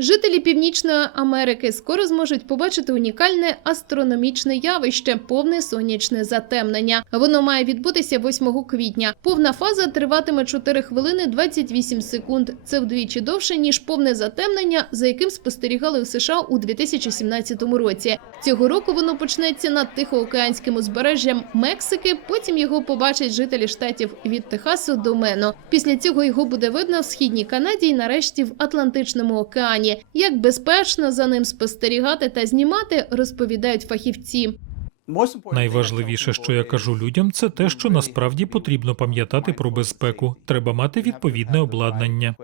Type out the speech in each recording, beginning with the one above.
Жителі Північної Америки скоро зможуть побачити унікальне астрономічне явище повне сонячне затемнення. Воно має відбутися 8 квітня. Повна фаза триватиме 4 хвилини 28 секунд. Це вдвічі довше ніж повне затемнення, за яким спостерігали у США у 2017 році. Цього року воно почнеться над тихоокеанським узбережжям Мексики. Потім його побачать жителі штатів від Техасу до Мено. Після цього його буде видно в східній Канаді і нарешті в Атлантичному океані. Як безпечно за ним спостерігати та знімати, розповідають фахівці. Найважливіше, що я кажу людям, це те, що насправді потрібно пам'ятати про безпеку. Треба мати відповідне обладнання.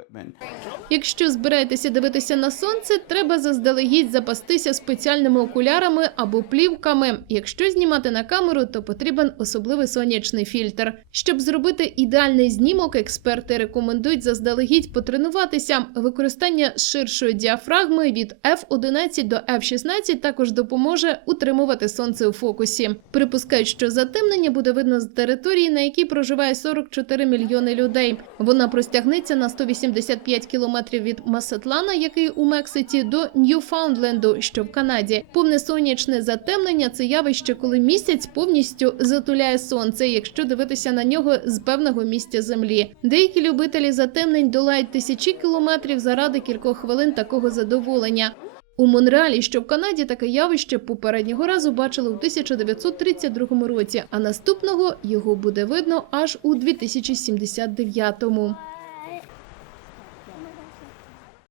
Якщо збираєтеся дивитися на сонце, треба заздалегідь запастися спеціальними окулярами або плівками. Якщо знімати на камеру, то потрібен особливий сонячний фільтр. Щоб зробити ідеальний знімок, експерти рекомендують заздалегідь потренуватися. Використання ширшої діафрагми від F11 до F16 також допоможе утримувати сонце у фокусі. Припускають, що затемнення буде видно з території, на якій проживає 44 мільйони людей. Вона простягнеться на 185 кілометрів від Масатлана, який у Мексиці, до Ньюфаундленду, що в Канаді. Повне сонячне затемнення це явище, коли місяць повністю затуляє сонце, якщо дивитися на нього з певного місця землі. Деякі любителі затемнень долають тисячі кілометрів заради кількох хвилин такого задоволення. У Монреалі, що в Канаді, таке явище попереднього разу бачили у 1932 році, а наступного його буде видно аж у 2079-му.